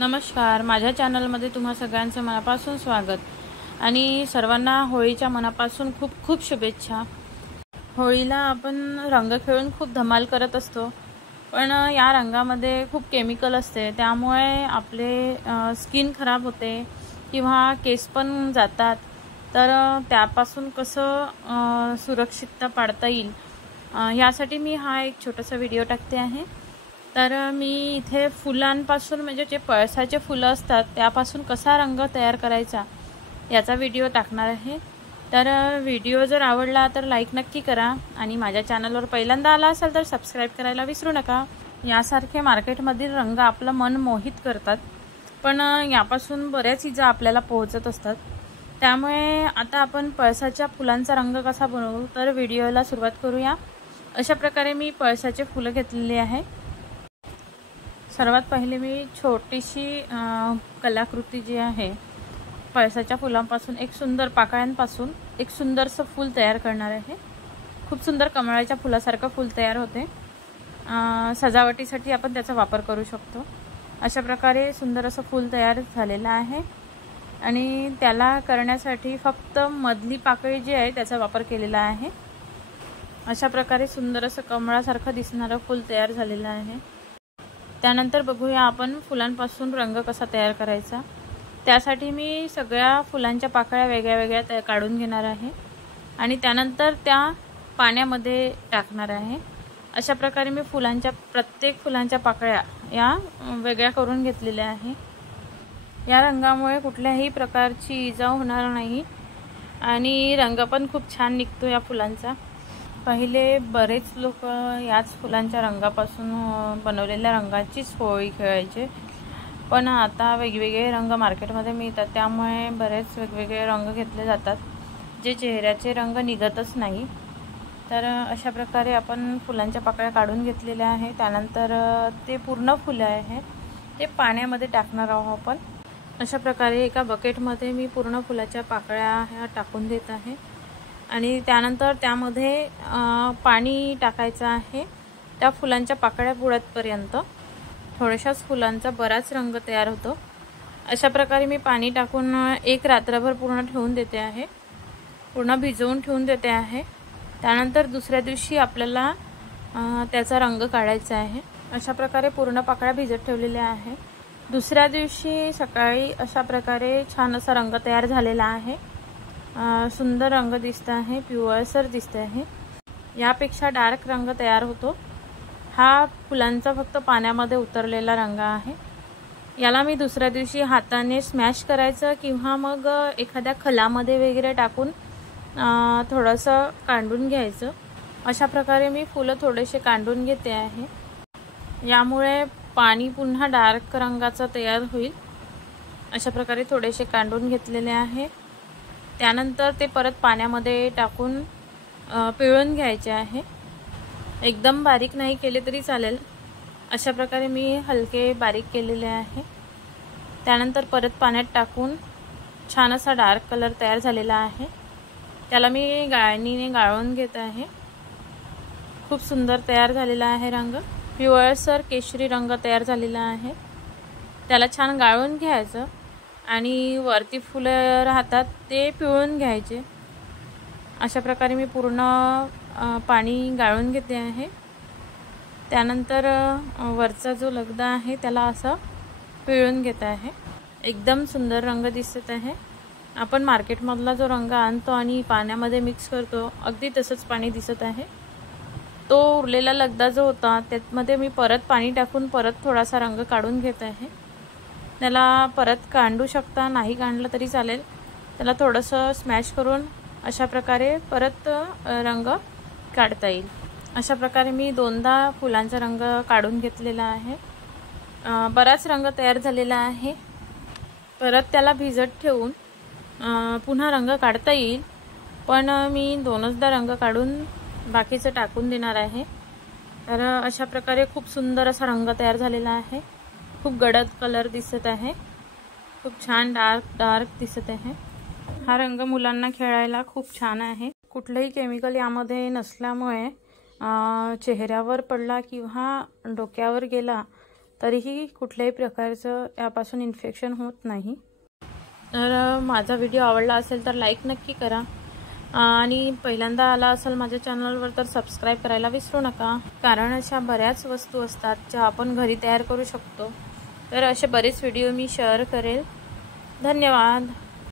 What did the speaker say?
नमस्कार, माझ्या चॅनलमध्ये तुम्हा सगळ्यांचं मनापासून स्वागत आणि सर्वांना होळीच्या मनापासून खूप खूप शुभेच्छा। होळीला आपण रंग खेळून खूप धमाल करत असतो, पण या रंगामध्ये खूप केमिकल असते, त्यामुळे आपले स्किन खराब होते किंवा केस पण जातात। तर त्यापासून कसं सुरक्षितता पाळता येईल यासाठी मी हा एक छोटासा व्हिडिओ टाकते आहे। तर मी इथे फुलांपासून म्हणजे जे पळसाचे फुलं असतात त्यापासून कसा रंग तयार करायचा याचा व्हिडिओ टाकणार आहे। तर व्हिडिओ जर आवडला तर लाईक नक्की करा आणि माझ्या चॅनलवर पहिल्यांदा आला असाल तर सबस्क्राइब करायला विसरू नका। यासारखे मार्केटमधील रंग आपलं मन मोहित करतात, पण यापासून बऱ्याच इजा आपल्याला पोहोचत असतात। त्यामुळे आता आपण पळसाच्या फुलांचा रंग कसा बनवू तर व्हिडिओला सुरुवात करूया। अशा प्रकारे मी पळसाचे फुलं घेतलेली आहे। सर्वात पहिले मी छोटीशी कलाकृती जी आहे पळसाच्या फुलांपासून एक सुंदर पाकळ्यांपासून एक सुंदरसं फूल तयार करणार आहे। खूप सुंदर कमळाच्या फुलासारखं फूल तयार होते, सजावटीसाठी आपण त्याचा वापर करू शकतो। अशा प्रकारे सुंदर असं फूल तयार झालेलं आहे आणि त्याला करण्यासाठी फक्त मधली पाकळी जी आहे त्याचा वापर केलेला आहे। अशा प्रकारे सुंदर असं कमळासारखं दिसणारं फूल तयार झालेलं आहे। त्यानंतर बघूया आपण फुलांपासून रंग कसा तयार करायचा। त्यासाठी मी सगळ्या फुलांच्या पाकळ्या वेगळ्या वेगळ्या काढून घेणार आहे आणि त्यानंतर त्या पाण्यामध्ये टाकणार आहे। अशा प्रकारे मी प्रत्येक फुलांच्या पाकळ्या या वेगळ्या करून घेतलेल्या आहे। या रंगामुळे कुठल्याही प्रकारची इजा होणार नाही आणि रंग पण खूप छान निघतो या फुलांचा। पहिले बरेच लोक याच फुलांच्या रंगापासून बनवलेल्या रंगाचीच होळी खेळायचे, पण आता वेगवेगळे रंग मार्केटमध्ये मिळतात, त्यामुळे बरेच वेगवेगळे रंग घेतले जातात जे चेहऱ्याचे रंग निघतच नाही। तर अशा प्रकारे आपण फुलांच्या पाकळ्या काढून घेतलेल्या आहे। त्यानंतर ते पूर्ण फुलं आहे ते पाण्यामध्ये टाकणार आहोत आपण। अशा प्रकारे एका बकेटमध्ये मी पूर्ण फुलाच्या पाकळ्या ह्या टाकून देत आहे आणि त्यानंतर त्यामध्ये पाणी टाकायचं आहे त्या फुलांच्या पाकळ्या बुडतपर्यंत। थोड्याशाच फुलांचा बराच रंग तयार होतो। अशा प्रकारे मी पाणी टाकून एक रात्रभर पूर्ण ठेवून देते आहे, पूर्ण भिजवून ठेवून देते आहे। त्यानंतर दुसऱ्या दिवशी आपल्याला त्याचा रंग काढायचा आहे। अशा प्रकारे पूर्ण पाकळ्या भिजत ठेवलेल्या आहे। दुसऱ्या दिवशी सकाळी अशा प्रकारे छान असा रंग तयार झालेला आहे। सुंदर रंग दिसत आहे, पिवळसर दिसत आहे, यापेक्षा डार्क रंग तयार होतो। हा फुलांचा फक्त पाण्यामध्ये उतरलेला रंग आहे। याला मी दुसऱ्या दिवशी हाताने स्मॅश करायचं किंवा मग एखाद्या खलामध्ये वगैरे टाकून थोडंसं काढून घ्यायचं। अशा प्रकारे मी फुलं थोडेसे काढून घेते आहे, यामुळे पाणी पुन्हा डार्क रंगाचं तयार होईल। अशा प्रकारे थोडेसे काढून घेतलेले आहे। त्यानंतर ते परत पाण्यामध्ये टाकून पिळून घ्यायचे आहे। एकदम बारीक नाही केले तरी चालेल, अशा प्रकारे मी हलके बारीक केलेले आहे। त्यानंतर परत पाण्यात टाकून छान असा डार्क कलर तयार झालेला आहे, त्याला मी गाळणीने गाळून घेत आहे। खूप सुंदर तयार झालेला आहे रंग, पिवळसर केशरी रंग तयार झालेला आहे। त्याला छान गाळून घ्यायचं आणि वरती फुलं राहतात ते पिळून घ्यायचे। अशा प्रकारे मी पूर्ण पाणी गाळून घेते आहे। त्यानंतर वरचा जो लगदा आहे त्याला असं पिळून घेत आहे। एकदम सुंदर रंग दिसत आहे। आपण मार्केटमधला जो रंग आणतो आणि पाण्यामध्ये मिक्स करतो अगदी तसंच पाणी दिसत आहे। तो उरलेला लगदा जो होता त्यामध्ये मी परत पाणी टाकून परत थोडासा रंग काढून घेत आहे। त्याला परत काढू शकता, नाही काढलं तरी चालेल, त्याला थोडंसं स्मॅश करून अशा प्रकारे परत रंग काढता येईल। अशा प्रकारे मी दोनदा फुलांचा रंग काढून घेतलेला आहे। बराच रंग तयार झालेला आहे। परत त्याला भिजत ठेवून पुन्हा रंग काढता येईल, पण मी दोनचदा रंग काढून बाकीचं टाकून देणार आहे। तर अशा प्रकारे खूप सुंदर असा रंग तयार झालेला आहे। खूप गडद कलर दिसत आहे, खूप छान डार्क दिसत आहे। हा रंग मुलांना खेळायला खूप छान आहे। कुठलेही केमिकल यामध्ये नसल्यामुळे चेहऱ्यावर पडला किंवा डोक्यावर गेला तरीही कुठल्याही प्रकारचं यापासून इन्फेक्शन होत नाही। तर माझा व्हिडिओ आवडला असेल तर लाईक नक्की करा आणि पहिल्यांदा आला असेल माझ्या चॅनलवर तर सबस्क्राईब करायला विसरू नका, कारण अशा बऱ्याच वस्तू असतात ज्या आपण घरी तयार करू शकतो। तर असे बरेच व्हिडिओ मी शेअर करेल। धन्यवाद।